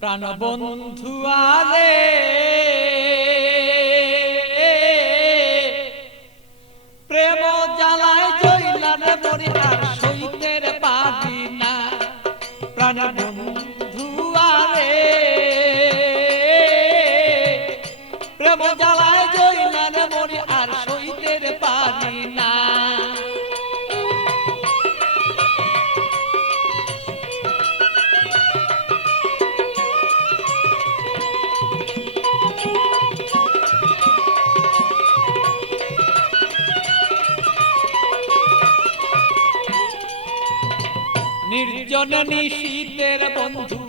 প্রাণ বন্ধু আরে প্রেম জ্বালায় জইলার মরি আর সইতের পারি না। প্রাণ বন্ধু আরে প্রেম জ্বালায় জইলার মরি আর সইতের পারি না। নির্জন নিশীতের বন্ধু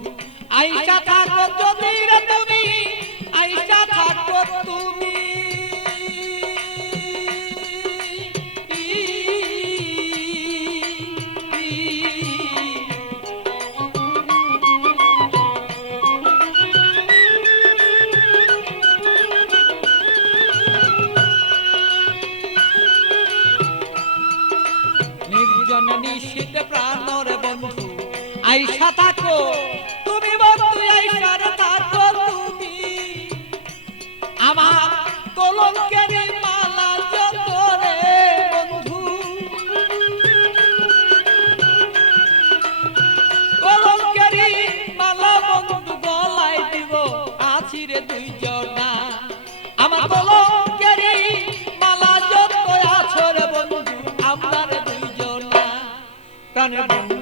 আইসা থাকো যদি রে তুমি, আইসা থাকো তুমি। নির্জন নিশীত প্রাণর বন্ধু আইসা থাকো তুমি, বন্ধু আইসা থাকো তুমি। আমার কলঙ্কের মালা যত রে বন্ধু, কলঙ্কের মালা বন্ধু গলায় দিব আছি রে দুইজনা। আমার কলঙ্কের মালা যত আছো রে বন্ধু আমরা রে দুইজনা। প্রাণ বন্ধু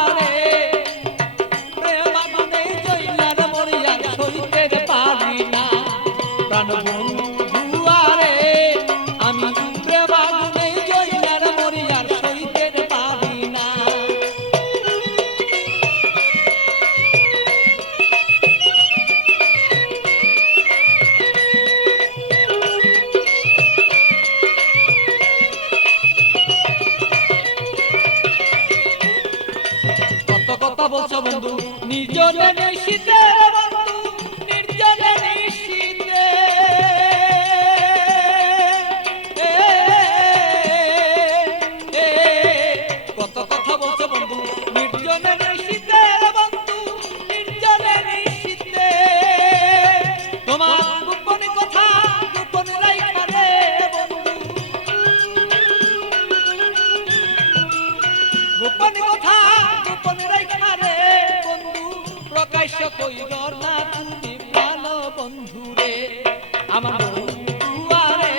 আরে আমি প্রেম আগুনে জইলার মরি আর সইতের পারি না। কত কথা বলছো বন্ধু নির্জনে নিশীতে বন্ধু, নির্জনে নিশীতে কত কথা বলছো বন্ধু নির্জনে নিশীতে বন্ধু, নির্জনে নিশীতে। তোমার গোপন কথা গোপন রাইখা রে বন্ধু, গোপন কথা গোপন রাইখা রে বন্ধু। প্রকাশ্য কইর না তুমি প্রাণ বন্ধু রে। আমার বন্ধু আরে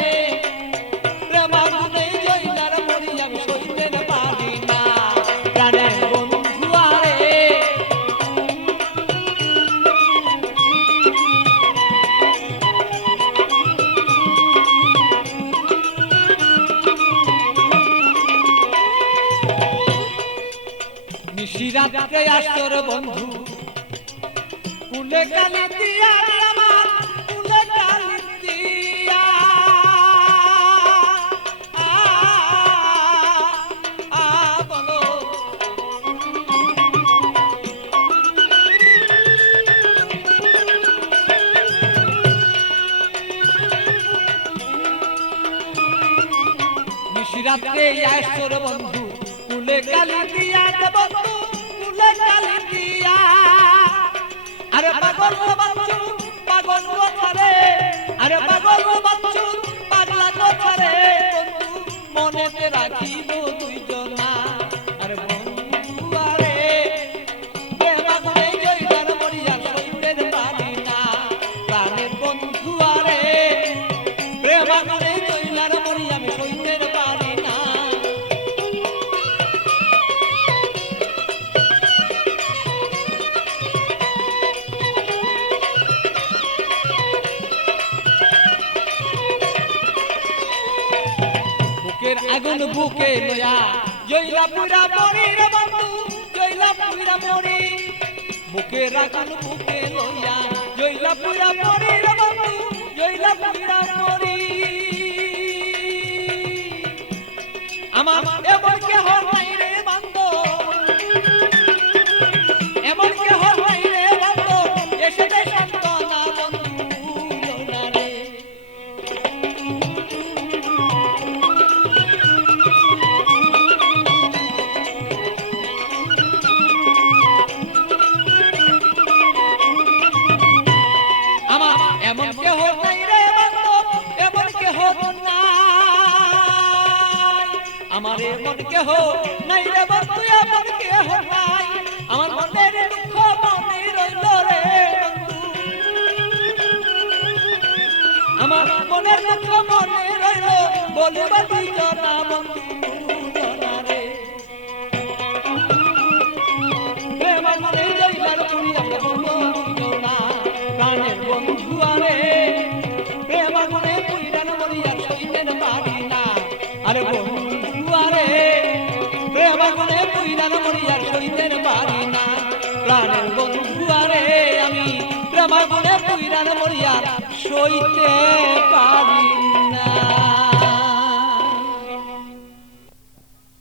প্রেম আগুনে জইলার মরি আমি সইতে পারি না। প্রাণের বন্ধু আরে নিশিরাতে আসর বন্ধু কুলে কালি দিয়া আমার কুলে কালি দিয়া। বলো নিশিরাতে আসর বন্ধু কুলে কালি দিয়া বন্ধু কুলে কালি দিয়া। আরে পাগল বাচ্চু পাগল কথা রে, আরে পাগল বাচ্চু পাগলা কথা রে বন্ধু মনেতে রাখিব দুইজনা। আরে বন্ধু আরে প্রেম আগুনে জইলার মরি আর সইতে পারি না। প্রাণের বন্ধু আরে প্রেম আগুনে জইলার মরি আমি সইতে পারি না। আগুন বুকে লয়া জইলা পুরা মরি রে বন্ধু, জইলা পুরা মরি। বুকের আগুন বুকে লয়া জইলা পুরা মরি রে বন্ধু, জইলা পুরা মরি। আমার এমন কেহ নাই রে বন্ধু, এমন কেহ নাই রে বন্ধু এসে দে সান্ত্বনা বন্ধু না রে। মন কেহ নাই রে বন্ধু এমন কেহ নাই আমার মনের দুঃখ মনে রইল রে বন্ধু আমার মনের দুঃখ মনে রইল বলিবার জনা বন্ধু জনা রে প্রেম মনে রইবার পুরিয়া বন্ধু জনা প্রাণের বন্ধু আরে প্রেম মনে পুইরান মরিয়া সইতেন পারি না আরে বন্ধু আরে প্রেম মনে পুইরান মরিয়া সইতেন পারি না প্রাণের বন্ধু আরে আমি প্রেম মনে পুইরান মরিয়া সইতে পারি